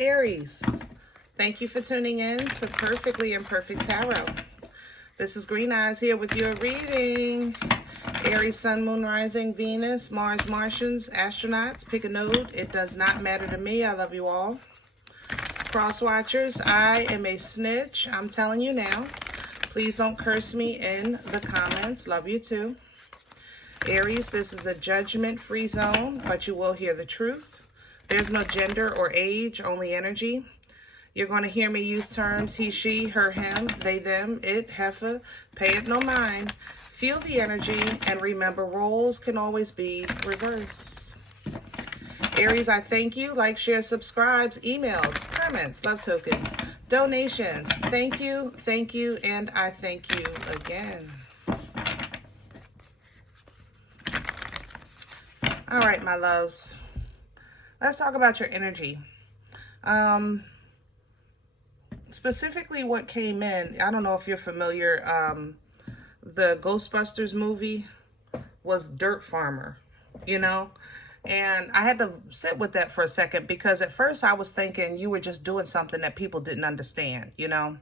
Aries, thank you for tuning in to Perfectly Imperfect Tarot. This is Green Eyes here with your reading. Aries, Sun, Moon, Rising, Venus, Mars, Martians, astronauts. Pick a node. It does not matter to me. I love you all. Cross watchers, I am a snitch. I'm telling you now. Please don't curse me in the comments. Love you too. Aries, this is a judgment-free zone, but you will hear the truth. There's no gender or age, only energy. You're going to hear me use terms he, she, her, him, they, them, it, heifer. Pay it no mind. Feel the energy and remember roles can always be reversed. Aries, I thank you. Like, share, subscribes, emails, comments, love tokens, donations. Thank you, and I thank you again. All right, my loves. Let's talk about your energy. Specifically what came in, I don't know if you're familiar, the Ghostbusters movie was Dirt Farmer, you know? And I had to sit with that for a second because at first I was thinking you were just doing something that people didn't understand, you know?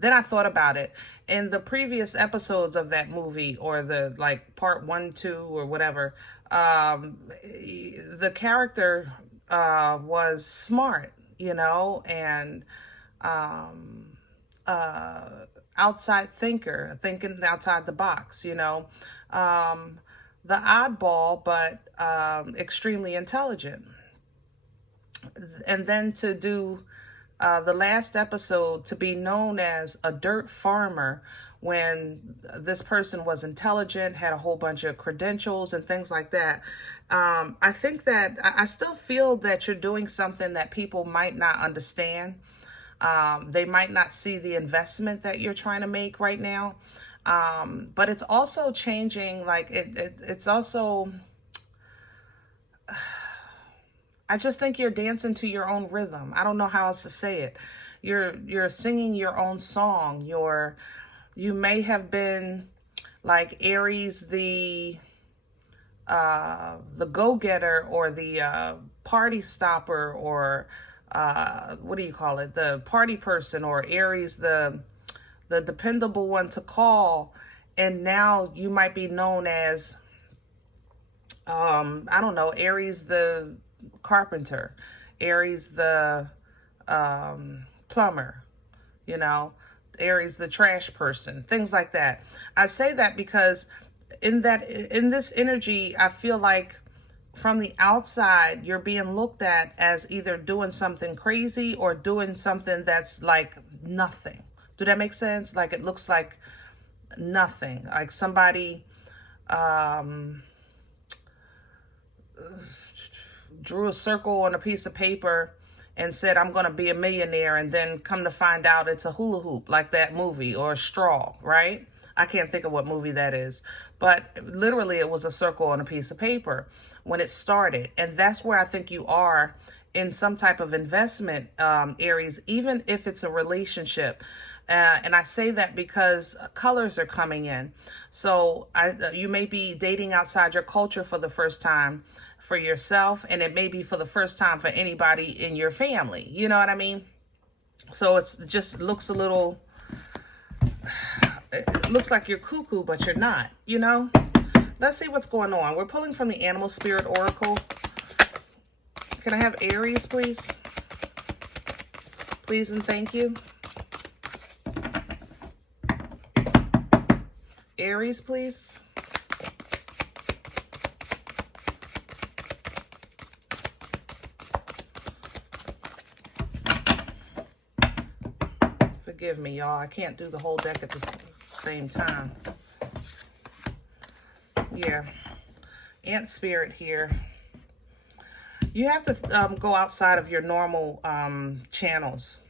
Then I thought about it. In the previous episodes of that movie, or the like part 1, 2, or whatever, the character was smart, you know, and outside thinker, thinking outside the box, you know, the oddball, but extremely intelligent. And then to do the last episode to be known as a dirt farmer when this person was intelligent, had a whole bunch of credentials and things like that. I think that I still feel that you're doing something that people might not understand. They might not see the investment that you're trying to make right now. But it's also changing, like it's also, I just think you're dancing to your own rhythm. I don't know how else to say it. You're singing your own song. You may have been like Aries, the go-getter, or the party stopper, or what do you call it? The party person, or Aries, the dependable one to call. And now you might be known as, I don't know, Aries the carpenter, Aries the plumber, you know, Aries the trash person, things like that. I say that because in this energy, I feel like from the outside, you're being looked at as either doing something crazy or doing something that's like nothing. Do that make sense? Like it looks like nothing, like somebody drew a circle on a piece of paper and said, I'm going to be a millionaire, and then come to find out it's a hula hoop, like that movie, or a straw, right? I can't think of what movie that is, but literally it was a circle on a piece of paper when it started. And that's where I think you are in some type of investment, Aries, even if it's a relationship. And I say that because colors are coming in. So you may be dating outside your culture for the first time for yourself, and it may be for the first time for anybody in your family. You know what I mean? So it just looks a little, it looks like you're cuckoo, but you're not, you know? Let's see what's going on. We're pulling from the Animal Spirit Oracle. Can I have Aries, please? Please and thank you. Aries, please. Forgive me, y'all. I can't do the whole deck at the same time. Yeah. Ant Spirit here. You have to go outside of your normal channels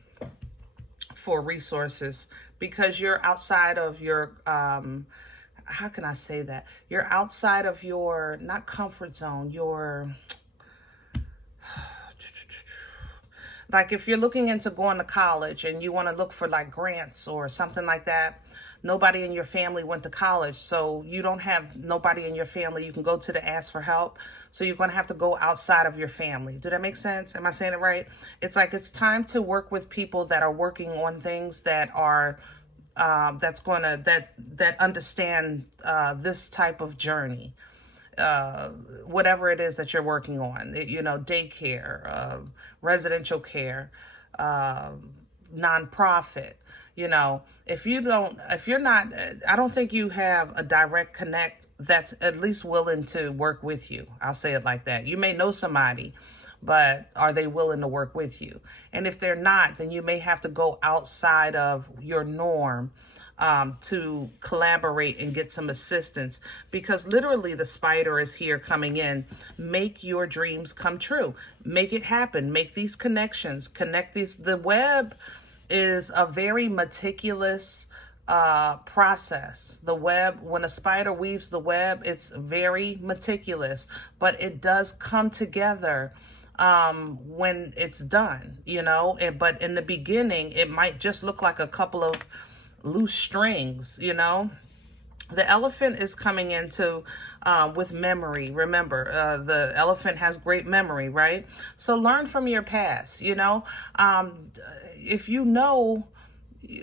for resources, because you're outside of your, how can I say that? You're outside of your, not comfort zone, your, like if you're looking into going to college and you want to look for like grants or something like that, nobody in your family went to college, so you don't have nobody in your family you can go to ask for help. So you're going to have to go outside of your family. Do that make sense? Am I saying it right? It's like it's time to work with people that are working on things that are that understand this type of journey, whatever it is that you're working on. You know, daycare, residential care, nonprofit. You know, if you're not, I don't think you have a direct connect that's at least willing to work with you. I'll say it like that. You may know somebody, but are they willing to work with you? And if they're not, then you may have to go outside of your norm to collaborate and get some assistance, because literally the spider is here coming in. Make your dreams come true. Make it happen. Make these connections. Connect these. The web is a very meticulous process. The web, when a spider weaves the web, it's very meticulous, but it does come together when it's done, you know. But in the beginning, it might just look like a couple of loose strings, you know. The elephant is coming into with memory. Remember, the elephant has great memory, right? So learn from your past, you know. If you know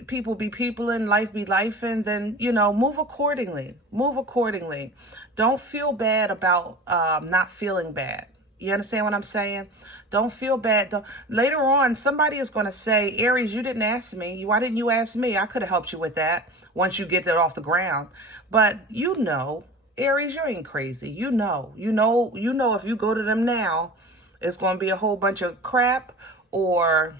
people be people and life be life, and then, you know, move accordingly. Move accordingly. Don't feel bad about not feeling bad. You understand what I'm saying? Don't feel bad. Later on, somebody is going to say, Aries, you didn't ask me. Why didn't you ask me? I could have helped you with that once you get it off the ground. But you know, Aries, you ain't crazy. You know, if you go to them now, it's going to be a whole bunch of crap, or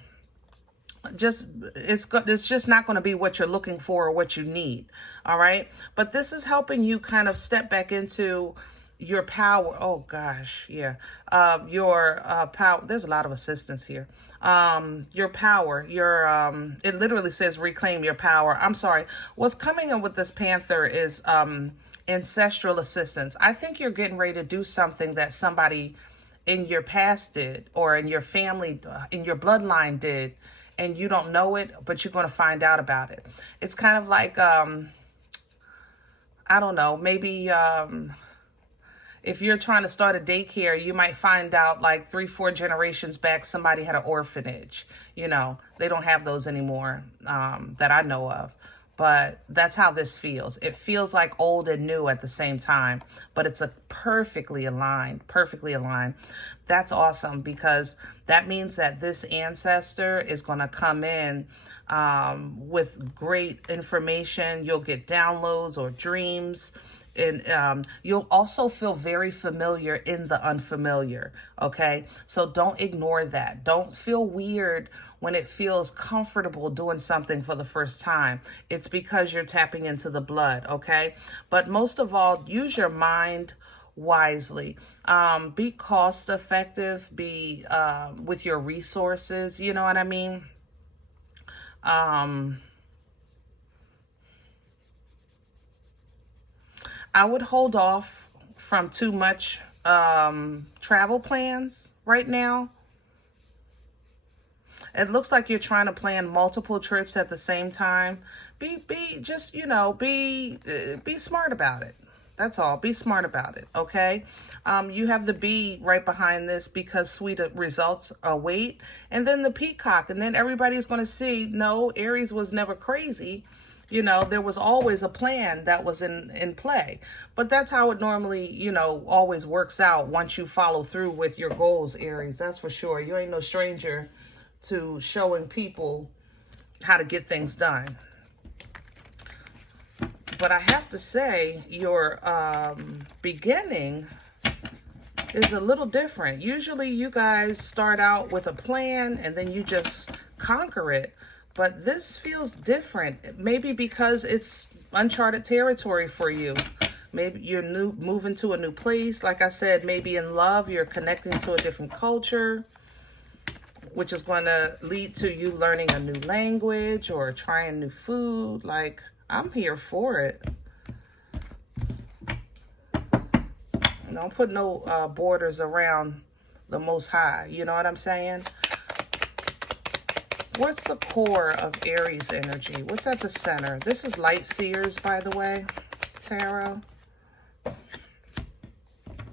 it's just not going to be what you're looking for or what you need. All right. But this is helping you kind of step back into your power. Oh gosh. Yeah. Your power. There's a lot of assistance here. Your power, it literally says reclaim your power. I'm sorry. What's coming in with this Panther is, ancestral assistance. I think you're getting ready to do something that somebody in your past did, or in your family, in your bloodline did, and you don't know it, but you're going to find out about it. It's kind of like, I don't know, maybe, if you're trying to start a daycare, you might find out like 3-4 generations back, somebody had an orphanage. You know, they don't have those anymore, that I know of. But that's how this feels. It feels like old and new at the same time, but it's a perfectly aligned. That's awesome, because that means that this ancestor is going to come in with great information. You'll get downloads or dreams. And you'll also feel very familiar in the unfamiliar, okay? So don't ignore that. Don't feel weird when it feels comfortable doing something for the first time. It's because you're tapping into the blood, okay? But most of all, use your mind wisely. Be cost effective. Be with your resources, you know what I mean? I would hold off from too much travel plans right now. It looks like you're trying to plan multiple trips at the same time. Be smart about it. That's all. Be smart about it, okay? You have the bee right behind this, because sweet results await. And then the peacock. And then everybody's going to see, no, Aries was never crazy. You know, there was always a plan that was in play. But that's how it normally, you know, always works out once you follow through with your goals, Aries. That's for sure. You ain't no stranger to showing people how to get things done. But I have to say, your beginning is a little different. Usually you guys start out with a plan and then you just conquer it. But this feels different. Maybe because it's uncharted territory for you. Maybe you're moving to a new place. Like I said, maybe in love, you're connecting to a different culture, which is going to lead to you learning a new language or trying new food. Like, I'm here for it. Don't put no borders around the Most High. You know what I'm saying? What's the core of Aries energy? What's at the center? This is Light Seers, by the way, Tarot.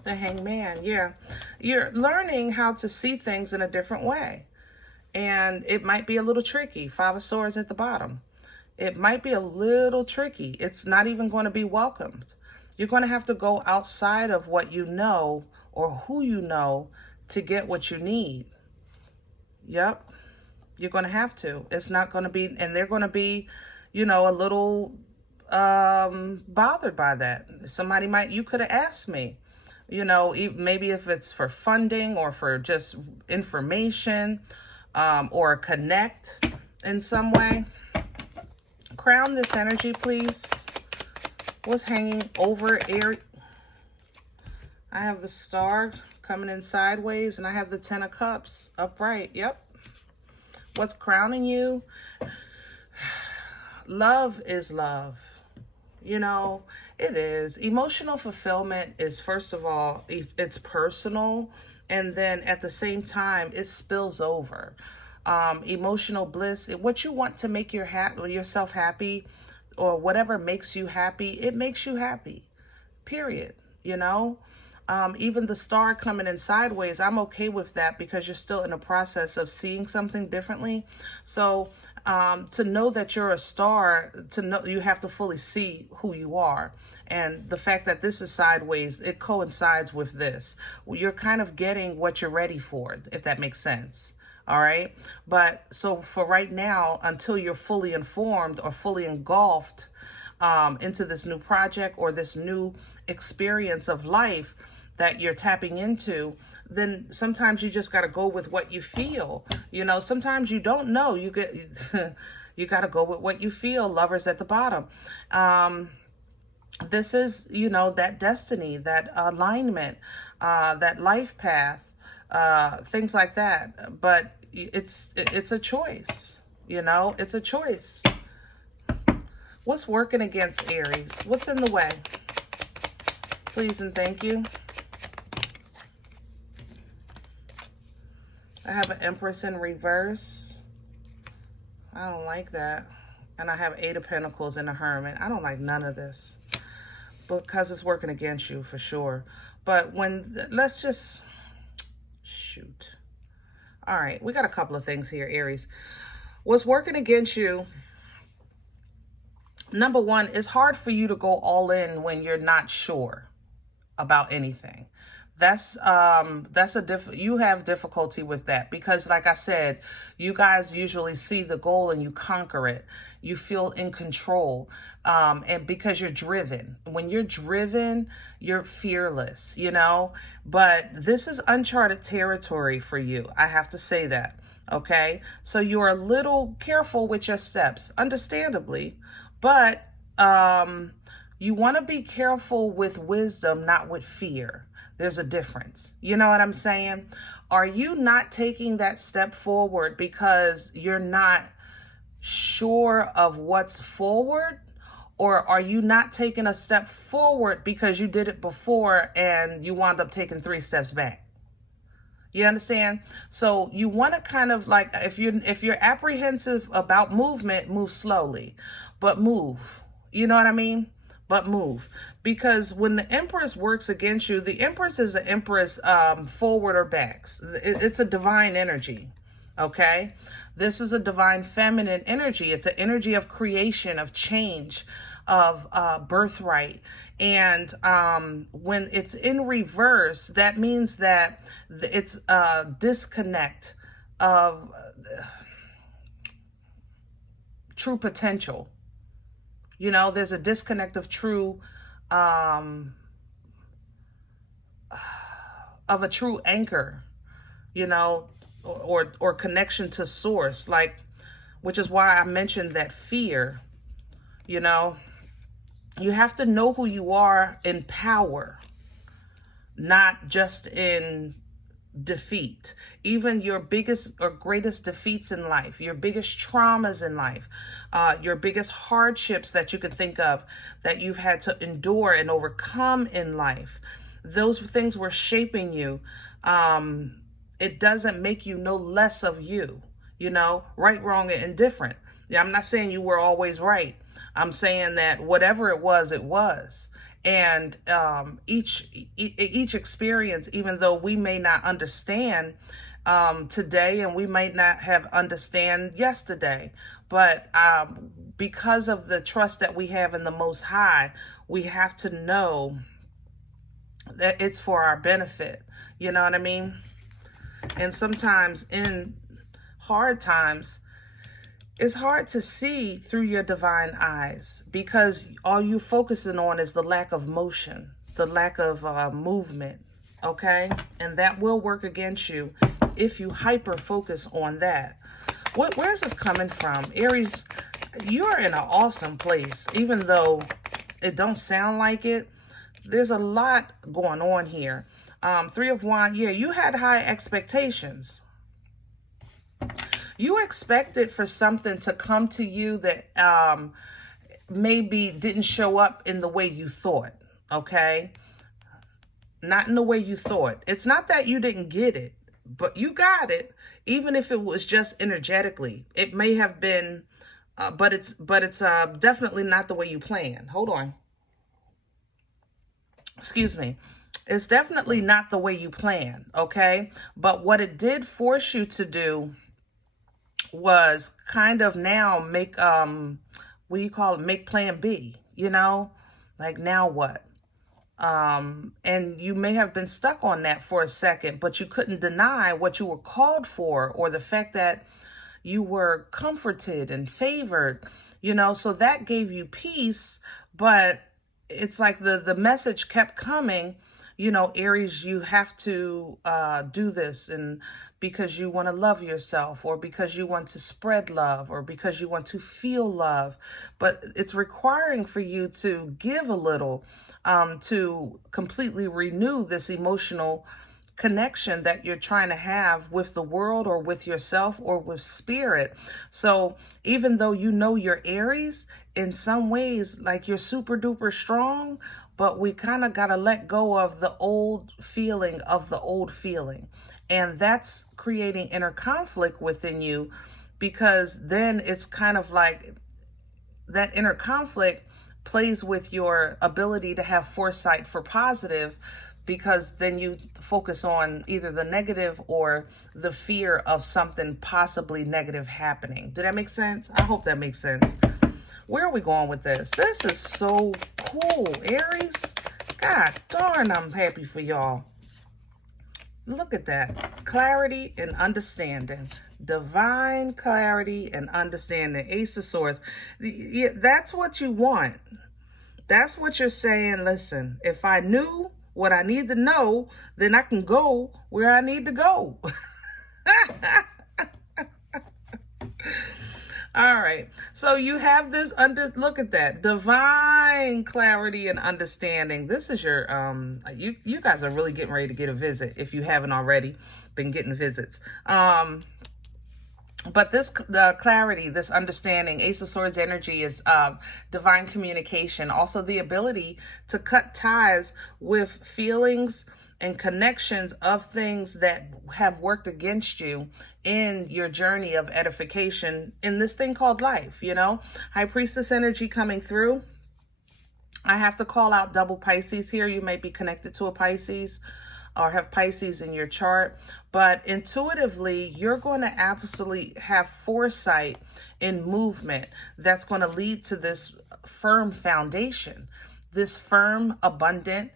The Hangman, yeah. You're learning how to see things in a different way. And it might be a little tricky. Five of Swords at the bottom. It might be a little tricky. It's not even going to be welcomed. You're going to have to go outside of what you know or who you know to get what you need. Yep. You're going to have to. It's not going to be, and they're going to be, you know, a little bothered by that. Somebody might, you could have asked me, you know, maybe if it's for funding or for just information or connect in some way. Crown this energy, please. What's hanging over Aries? I have the Star coming in sideways, and I have the Ten of Cups upright. Yep. What's crowning you? Love is love. You know, it is. Emotional fulfillment is, first of all, it's personal. And then at the same time, it spills over. Emotional bliss, what you want to make yourself happy, or whatever makes you happy, it makes you happy. Period. You know? Even the Star coming in sideways, I'm okay with that because you're still in the process of seeing something differently. So to know that you're a star, to know you have to fully see who you are. And the fact that this is sideways, it coincides with this. You're kind of getting what you're ready for, if that makes sense. All right. But so for right now, until you're fully informed or fully engulfed into this new project or this new experience of life that you're tapping into, then sometimes you just got to go with what you feel. You know, sometimes you don't know. You got to go with what you feel. Lovers at the bottom. This is, you know, that destiny, that alignment, that life path, things like that. But it's a choice. You know, it's a choice. What's working against Aries? What's in the way? Please and thank you. I have an Empress in reverse. I don't like that. And I have Eight of Pentacles and a Hermit. I don't like none of this. Because it's working against you for sure. But let's just, shoot. All right, we got a couple of things here, Aries. What's working against you? Number one, it's hard for you to go all in when you're not sure about anything. You have difficulty with that because, like I said, you guys usually see the goal and you conquer it. You feel in control, and because you're driven. When you're driven, you're fearless, you know. But this is uncharted territory for you. I have to say that. Okay, so you're a little careful with your steps, understandably, but you want to be careful with wisdom, not with fear. There's a difference. You know what I'm saying? Are you not taking that step forward because you're not sure of what's forward? Or are you not taking a step forward because you did it before and you wound up taking 3 steps back? You understand? So you want to kind of like, if you're apprehensive about movement, move slowly, but move. You know what I mean? But move. Because when the Empress works against you, the Empress is an Empress forward or backs. It's a divine energy. Okay? This is a divine feminine energy. It's an energy of creation, of change, of birthright. And when it's in reverse, that means that it's a disconnect of true potential. You know, there's a disconnect of true, of a true anchor, you know, or connection to source, like, which is why I mentioned that fear. You know, you have to know who you are in power, not just in defeat. Even your biggest or greatest defeats in life, your biggest traumas in life, your biggest hardships that you can think of that you've had to endure and overcome in life, those things were shaping you. It doesn't make you no less of you. you know, right, wrong, and indifferent. Yeah, I'm not saying you were always right. I'm saying that whatever it was, it was. And each experience, even though we may not understand today, and we might not have understand yesterday, but because of the trust that we have in the Most High, we have to know that it's for our benefit. You know what I mean? And sometimes in hard times, it's hard to see through your divine eyes, because all you're focusing on is the lack of motion, the lack of movement, okay? And that will work against you if you hyper focus on that. Where's this coming from? Aries, you're in an awesome place, even though it don't sound like it. There's a lot going on here. Three of Wands, yeah, you had high expectations. You expected for something to come to you that maybe didn't show up in the way you thought, okay? Not in the way you thought. It's not that you didn't get it, but you got it, even if it was just energetically. It may have been, but it's definitely not the way you planned. Hold on. Excuse me. It's definitely not the way you planned, okay? But what it did force you to do was kind of now make, what do you call it? Make plan B, you know? Like, now what? And you may have been stuck on that for a second, but you couldn't deny what you were called for, or the fact that you were comforted and favored, you know? So that gave you peace, but it's like the message kept coming, you know, Aries, you have to do this, and because you want to love yourself, or because you want to spread love, or because you want to feel love. But it's requiring for you to give a little to completely renew this emotional connection that you're trying to have with the world, or with yourself, or with spirit. So even though you know you're Aries, in some ways, like, you're super duper strong, but we kind of got to let go of the old feeling And that's creating inner conflict within you, because then it's kind of like that inner conflict plays with your ability to have foresight for positive, because then you focus on either the negative or the fear of something possibly negative happening. Did that make sense? I hope that makes sense. Where are we going with this? This is so cool, Aries. God darn, I'm happy for y'all. Look at that. Clarity and understanding. Divine clarity and understanding. Ace of Swords. Yeah, that's what you want. That's what you're saying. Listen, if I knew what I need to know, then I can go where I need to go. All right. So you have this look at that. Divine clarity and understanding. This is your, you guys are really getting ready to get a visit if you haven't already been getting visits. But this clarity, this understanding, Ace of Swords energy is divine communication. Also the ability to cut ties with feelings and connections of things that have worked against you in your journey of edification in this thing called life, you know? High Priestess energy coming through. I have to call out double Pisces here. You may be connected to a Pisces or have Pisces in your chart, but intuitively, you're going to absolutely have foresight in movement that's going to lead to this firm foundation, this firm, abundant,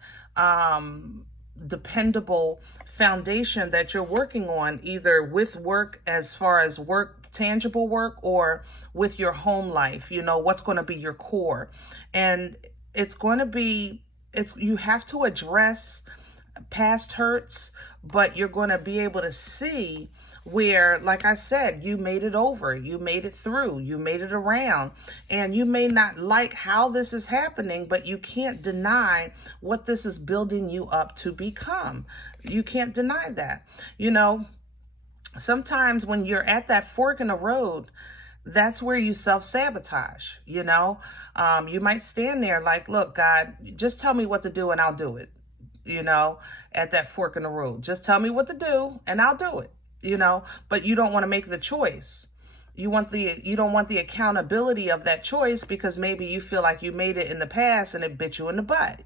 dependable foundation that you're working on, either with work, as far as work, tangible work, or with your home life. You know, what's going to be your core. And it's going to be, you have to address past hurts, but you're going to be able to see where, like I said, you made it over, you made it through, you made it around, and you may not like how this is happening, but you can't deny what this is building you up to become. You can't deny that. You know, sometimes when you're at that fork in the road, that's where you self-sabotage, you know. You might stand there like, look, God, just tell me what to do and I'll do it. You know, at that fork in the road, just tell me what to do and I'll do it. but you don't want to make the choice. You don't want the accountability of that choice because maybe you feel like you made it in the past and it bit you in the butt,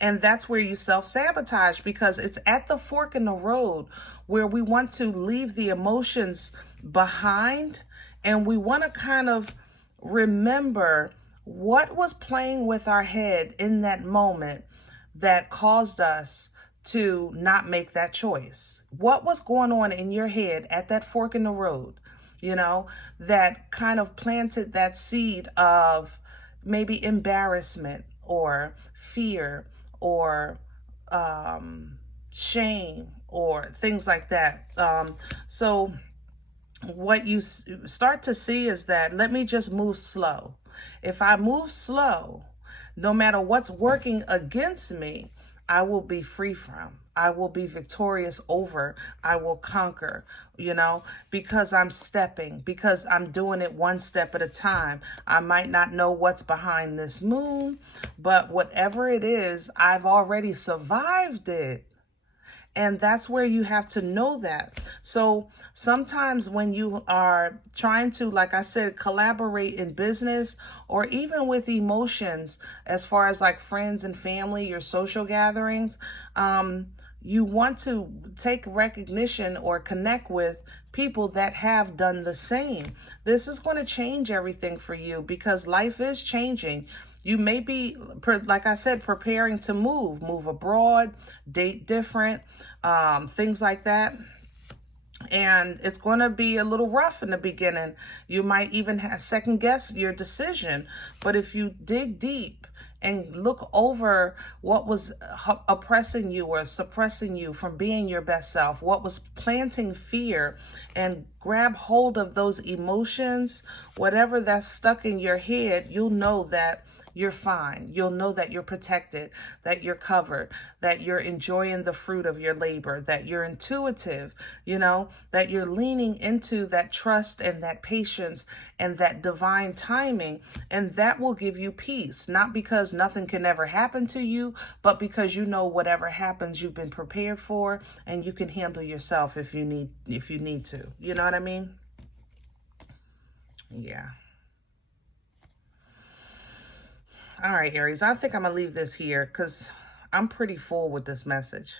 And that's where you self-sabotage, because it's at the fork in the road where we want to leave the emotions behind, and we want to kind of remember what was playing with our head in that moment that caused us to not make that choice. What was going on in your head at that fork in the road, that kind of planted that seed of maybe embarrassment or fear or shame or things like that. So what you start to see is that, let me just move slow. If I move slow, no matter what's working against me, I will be free from. I will be victorious over. I will conquer, because I'm stepping, because I'm doing it one step at a time. I might not know what's behind this moon, but whatever it is, I've already survived it. And that's where you have to know that. So sometimes when you are trying to, like I said, collaborate in business or even with emotions, as far as like friends and family, your social gatherings, you want to take recognition or connect with people that have done the same. This is going to change everything for you because life is changing. You may be, like I said, preparing to move abroad, date different, things like that. And it's going to be a little rough in the beginning. You might even have second guess your decision. But if you dig deep and look over what was oppressing you or suppressing you from being your best self, what was planting fear, and grab hold of those emotions, whatever that's stuck in your head, you'll know that you're fine. You'll know that you're protected, that you're covered, that you're enjoying the fruit of your labor, that you're intuitive, that you're leaning into that trust and that patience and that divine timing. And that will give you peace, not because nothing can ever happen to you, but because whatever happens, you've been prepared for, and you can handle yourself if you need to. You know what I mean? Yeah. All right, Aries, I think I'm going to leave this here because I'm pretty full with this message.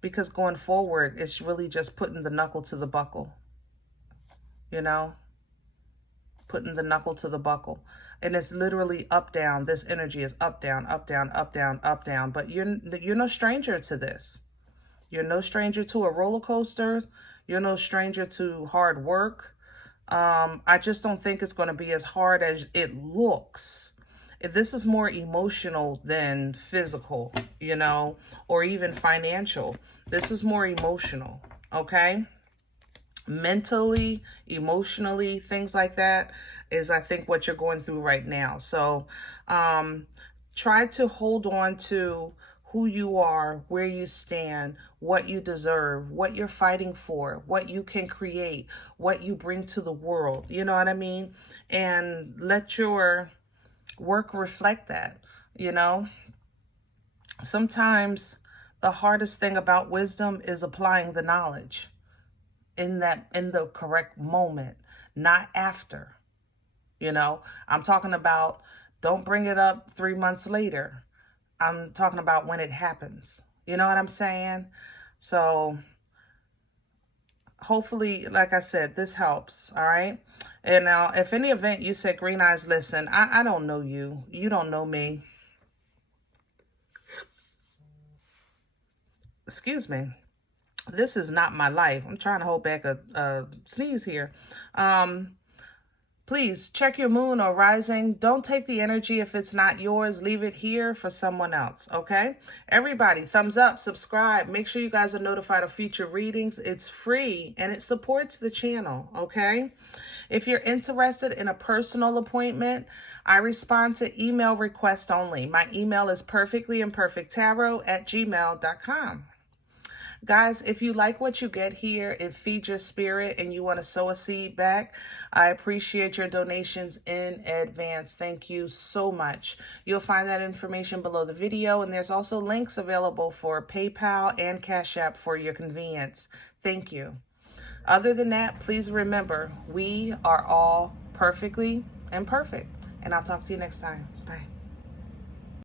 Because going forward, it's really just putting the knuckle to the buckle. Putting the knuckle to the buckle. And it's literally up, down. This energy is up, down, up, down, up, down, up, down. But you're no stranger to this. You're no stranger to a roller coaster. You're no stranger to hard work. I just don't think it's going to be as hard as it looks. This is more emotional than physical, or even financial. This is more emotional, okay? Mentally, emotionally, things like that is, I think, what you're going through right now. So try to hold on to who you are, where you stand, what you deserve, what you're fighting for, what you can create, what you bring to the world. You know what I mean? And let your work reflect that. Sometimes the hardest thing about wisdom is applying the knowledge in the correct moment, not after. I'm talking about, don't bring it up 3 months later. I'm talking about when it happens. You know what I'm saying? So hopefully, like I said, this helps. All right. And now, if any event you said, Green Eyes, listen, I don't know you. You don't know me. Excuse me. This is not my life. I'm trying to hold back a sneeze here. Please check your moon or rising. Don't take the energy if it's not yours. Leave it here for someone else, okay? Everybody, thumbs up, subscribe. Make sure you guys are notified of future readings. It's free and it supports the channel, okay? If you're interested in a personal appointment, I respond to email requests only. My email is perfectlyimperfecttarot@gmail.com. Guys, if you like what you get here, it feeds your spirit and you want to sow a seed back, I appreciate your donations in advance. Thank you so much. You'll find that information below the video, and there's also links available for PayPal and Cash App for your convenience. Thank you. Other than that, please remember, we are all perfectly imperfect, and I'll talk to you next time.